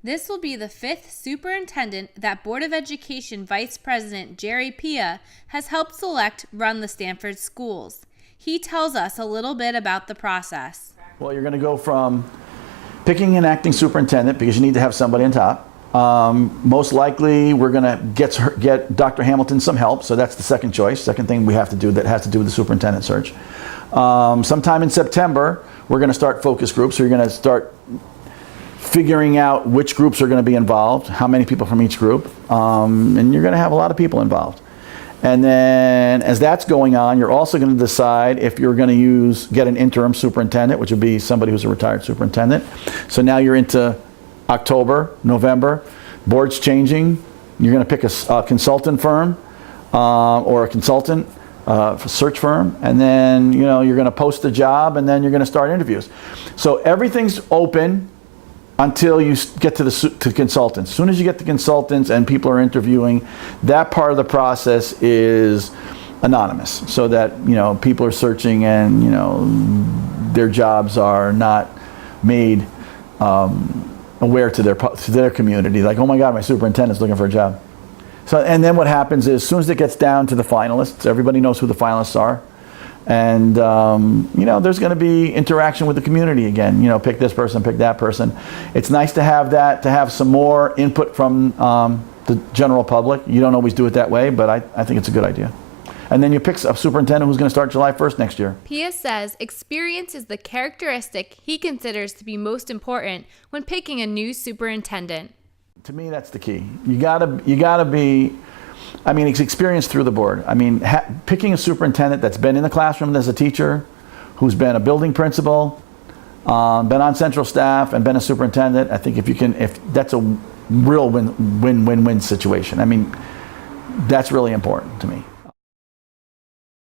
This will be the 5th superintendent that Board of Education Vice President Jerry Pia has helped select run the Stanford schools. He tells us a little bit about the process. Well, you're going to go from picking an acting superintendent because you need to have somebody on top. Most likely we're going to get Dr. Hamilton some help, so that's the second choice, second thing we have to do that has to do with the superintendent search. Sometime in September we're going to start focus groups, so you're going to start figuring out which groups are going to be involved, how many people from each group, and you're going to have a lot of people involved. And then as that's going on, you're also going to decide if you're going to get an interim superintendent, which would be somebody who's a retired superintendent. So now you're into October, November, board's changing. You're going to pick a consultant firm or a consultant search firm, and then you're going to post the job, and then you're going to start interviews. So everything's open until you get to consultants. As soon as you get the consultants and people are interviewing, that part of the process is anonymous, so that people are searching and their jobs are not made aware to their community. Like, oh my God, my superintendent's looking for a job. So, and then what happens is, as soon as it gets down to the finalists, everybody knows who the finalists are. And there's going to be interaction with the community again. Pick this person, pick that person. It's nice to have that, to have some more input from the general public. You don't always do it that way, but I think it's a good idea. And then you pick a superintendent who's going to start July 1st next year. Pia says experience is the characteristic he considers to be most important when picking a new superintendent. To me, that's the key. You gotta be. It's experience through the board. Picking a superintendent that's been in the classroom as a teacher, who's been a building principal, been on central staff, and been a superintendent. I think if that's a real win-win situation. That's really important to me.